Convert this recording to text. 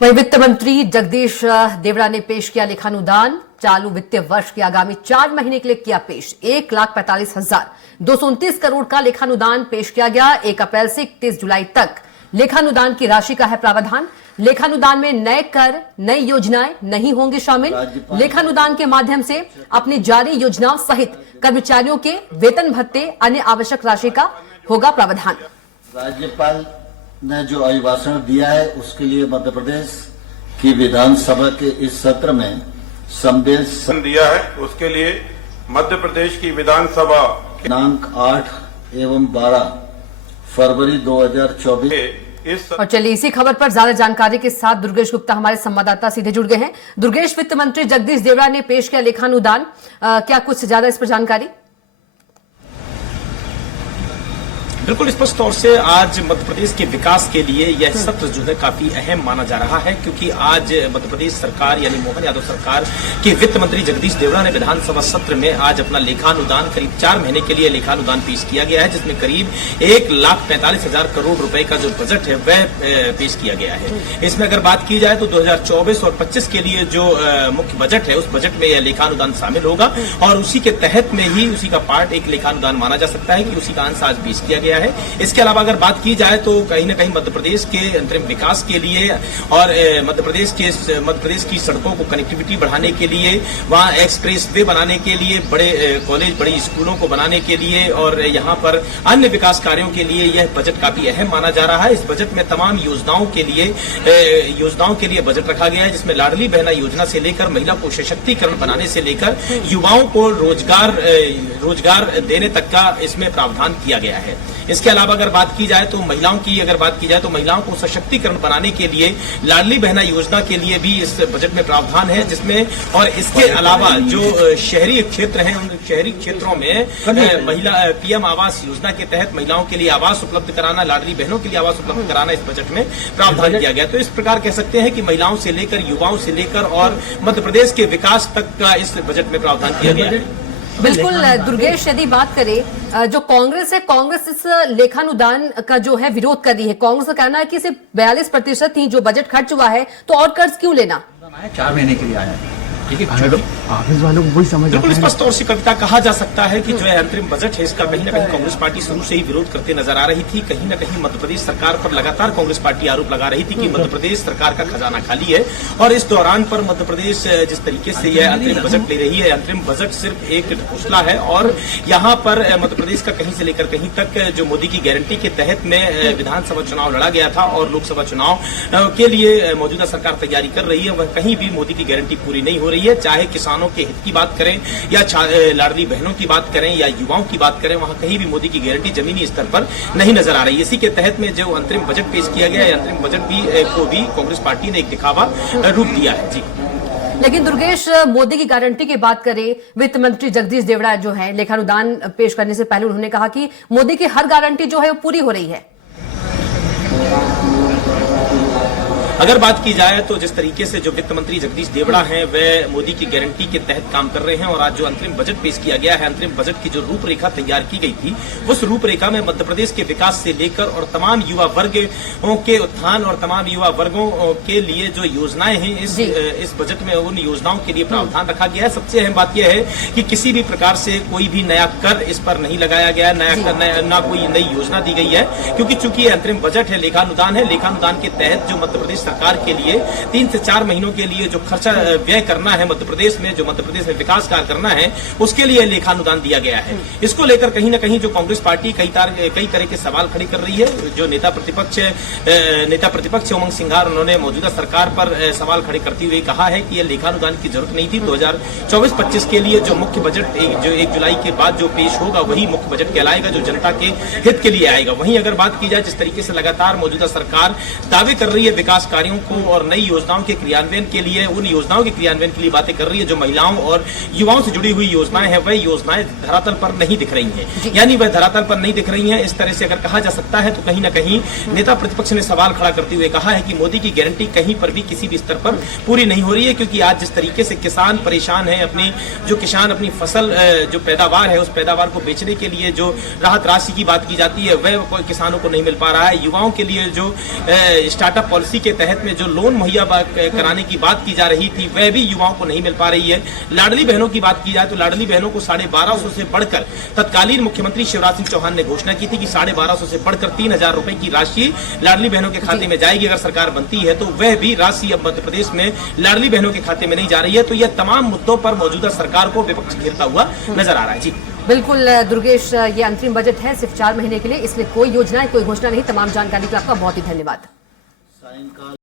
वहीं वित्त मंत्री जगदीश देवड़ा ने पेश किया लेखानुदान। चालू वित्तीय वर्ष के आगामी 4 महीने के लिए किया पेश 1,45,229 करोड़ का लेखानुदान पेश किया गया। 1 अप्रैल से 31 जुलाई तक लेखानुदान की राशि का है प्रावधान। लेखानुदान में नए कर, नई योजनाएं नहीं होंगे शामिल। लेखानुदान के माध्यम से अपनी जारी योजनाओं सहित कर्मचारियों के वेतन भत्ते, अन्य आवश्यक राशि का होगा प्रावधान। राज्यपाल ने जो अभिभाषण दिया है उसके लिए मध्य प्रदेश की विधानसभा के इस सत्र में संदेश दिया है, उसके लिए मध्य प्रदेश की विधानसभा दिनांक 8 एवं 12 फरवरी 2024 और चलिए इसी खबर पर ज्यादा जानकारी के साथ दुर्गेश गुप्ता हमारे संवाददाता सीधे जुड़ गए हैं। दुर्गेश, वित्त मंत्री जगदीश देवड़ा ने पेश किया लेखानुदान, क्या कुछ ज्यादा इस पर जानकारी? बिल्कुल स्पष्ट तौर से आज मध्य प्रदेश के विकास के लिए यह सत्र जो है काफी अहम माना जा रहा है, क्योंकि आज मध्य प्रदेश सरकार यानी मोहन यादव सरकार के वित्त मंत्री जगदीश देवड़ा ने विधानसभा सत्र में आज अपना लेखानुदान करीब 4 महीने के लिए लेखानुदान पेश किया गया है, जिसमें करीब 1,45,000 करोड़ रुपए का जो बजट है वह पेश किया गया है। इसमें अगर बात की जाए तो 2024 और 25 के लिए जो मुख्य बजट है उस बजट में यह लेखानुदान शामिल होगा और उसी के तहत में ही उसी का पार्ट एक लेखानुदान माना जा सकता है कि उसी का अंश आज पेश किया गया है। इसके अलावा अगर बात की जाए तो कहीं न कहीं मध्य प्रदेश के अंतरिम विकास के लिए और मध्य प्रदेश की सड़कों को कनेक्टिविटी बढ़ाने के लिए, वहां एक्सप्रेस वे बनाने के लिए, बड़े कॉलेज, बड़ी स्कूलों को बनाने के लिए और यहां पर अन्य विकास कार्यों के लिए यह बजट काफी अहम माना जा रहा है। इस बजट में तमाम योजनाओं के लिए बजट रखा गया है, जिसमें लाडली बहना योजना से लेकर महिला को सशक्तिकरण बनाने से लेकर युवाओं को रोजगार देने तक का इसमें प्रावधान किया गया है। इसके अलावा अगर बात की जाए तो महिलाओं को सशक्तिकरण बनाने के लिए लाडली बहना योजना के लिए भी इस बजट में प्रावधान है, जिसमें और इसके अलावा जो शहरी क्षेत्र हैं उन शहरी क्षेत्रों में महिला पीएम आवास योजना के तहत महिलाओं के लिए आवास उपलब्ध कराना, लाडली बहनों के लिए आवास उपलब्ध कराना इस बजट में प्रावधान किया गया। तो इस प्रकार कह सकते हैं कि महिलाओं से लेकर, युवाओं से लेकर और मध्य प्रदेश के विकास तक का इस बजट में प्रावधान किया गया है। बिल्कुल दुर्गेश, यदि बात करें जो कांग्रेस है, कांग्रेस इस लेखानुदान का जो है विरोध कर रही है। कांग्रेस का कहना है कि सिर्फ 42% ही जो बजट खर्च हुआ है, तो और कर्ज क्यों लेना? 4 महीने के लिए आया है। ऑफिस वालों को वही समझ बिल्कुल स्पष्ट तौर से कविता कहा जा सकता है कि जो है अंतरिम बजट है इसका कहीं न कहीं कांग्रेस पार्टी शुरू से ही विरोध करते नजर आ रही थी। कहीं न कहीं मध्य प्रदेश सरकार पर लगातार कांग्रेस पार्टी आरोप लगा रही थी कि मध्य प्रदेश सरकार का खजाना खाली है और इस दौरान पर मध्य प्रदेश जिस तरीके से यह अंतरिम बजट ले रही है, अंतरिम बजट सिर्फ एक घोषणा है और यहाँ पर मध्य प्रदेश का कहीं से लेकर कहीं तक जो मोदी की गारंटी के तहत में विधानसभा चुनाव लड़ा गया था और लोकसभा चुनाव के लिए मौजूदा सरकार तैयारी कर रही है, वह कहीं भी मोदी की गारंटी पूरी नहीं हो रही है। चाहे किसानों के हित की बात करें या लाडली बहनों की बात करें या युवाओं की बात करें, वहां कहीं भी मोदी की गारंटी जमीनी स्तर पर नहीं नजर आ रही है। इसी के तहत में जो अंतरिम बजट पेश किया गया है, अंतरिम बजट को भी कांग्रेस पार्टी ने एक दिखावा रूप दिया है। जी, लेकिन दुर्गेश, मोदी की गारंटी की बात करें, वित्त मंत्री जगदीश देवड़ा जो है लेखानुदान पेश करने से पहले उन्होंने कहा कि मोदी की हर गारंटी जो है वो पूरी हो रही है। अगर बात की जाए तो जिस तरीके से जो वित्त मंत्री जगदीश देवड़ा हैं वह मोदी की गारंटी के तहत काम कर रहे हैं और आज जो अंतरिम बजट पेश किया गया है, अंतरिम बजट की जो रूपरेखा तैयार की गई थी, उस रूपरेखा में मध्य प्रदेश के विकास से लेकर और तमाम युवा वर्गों के उत्थान और तमाम युवा वर्गों के लिए जो योजनाएं हैं इस बजट में उन योजनाओं के लिए प्रावधान रखा गया है। सबसे अहम बात यह है कि किसी भी प्रकार से कोई भी नया कर इस पर नहीं लगाया गया है, न कोई नई योजना दी गई है, क्योंकि चूंकि अंतरिम बजट है, लेखानुदान है, लेखानुदान के तहत जो मध्य प्रदेश सरकार के लिए 3 से 4 महीनों के लिए जो खर्चा व्यय करना है मध्य प्रदेश में, जो मध्य प्रदेश में विकास कार्य करना है, उसके लिए लेखानुदान दिया गया है। इसको लेकर कहीं न कहीं जो कांग्रेस पार्टी कई तरह के सवाल खड़े कर रही है। जो नेता प्रतिपक्ष उमंग सिंघार, उन्होंने मौजूदा सरकार पर सवाल खड़े करते हुए कहा है कि यह लेखानुदान की जरूरत नहीं थी। 2024-25 के लिए जो मुख्य बजट जो 1 जुलाई के बाद जो पेश होगा वही मुख्य बजट कहलाएगा, जो जनता के हित के लिए आएगा। वहीं अगर बात की जाए जिस तरीके से लगातार मौजूदा सरकार दावे कर रही है विकास कार्यों को और नई योजनाओं के क्रियान्वयन के लिए, उन योजनाओं के क्रियान्वयन के लिए बातें कर रही है, जो महिलाओं और युवाओं से जुड़ी हुई योजनाएं हैं, वह योजनाएं धरातल पर नहीं दिख रही हैं, यानी वह धरातल पर नहीं दिख रही हैं। इस तरह से अगर कहा जा सकता है तो कहीं न कहीं नेता प्रतिपक्ष ने सवाल खड़ा करते हुए कहा है कि मोदी की गारंटी कहीं पर भी किसी भी स्तर पर पूरी नहीं हो रही है, क्योंकि आज जिस तरीके से किसान परेशान है, अपनी फसल जो पैदावार है उस पैदावार को बेचने के लिए जो राहत राशि की बात की जाती है वह किसानों को नहीं मिल पा रहा है। युवाओं के लिए जो स्टार्टअप पॉलिसी के तहत में जो लोन मुहैया कराने की बात की जा रही थी वह भी युवाओं को नहीं मिल पा रही है। लाडली बहनों की बात की जाए तो लाडली बहनों को 1250 से बढ़कर तत्कालीन मुख्यमंत्री शिवराज सिंह चौहान ने घोषणा की थी कि 1250 से बढ़कर 3000 रुपए की राशि लाडली बहनों के खाते में जाएगी। अगर सरकार बनती है तो वह भी राशि अब मध्य प्रदेश में लाडली बहनों के खाते में नहीं जा रही है। तो यह तमाम मुद्दों पर मौजूदा सरकार को विपक्ष घेरता हुआ नजर आ रहा है। जी बिल्कुल दुर्गेश, ये अंतरिम बजट है सिर्फ 4 महीने के लिए, इसमें कोई योजना कोई घोषणा नहीं। तमाम जानकारी के लिए आपका बहुत ही धन्यवाद।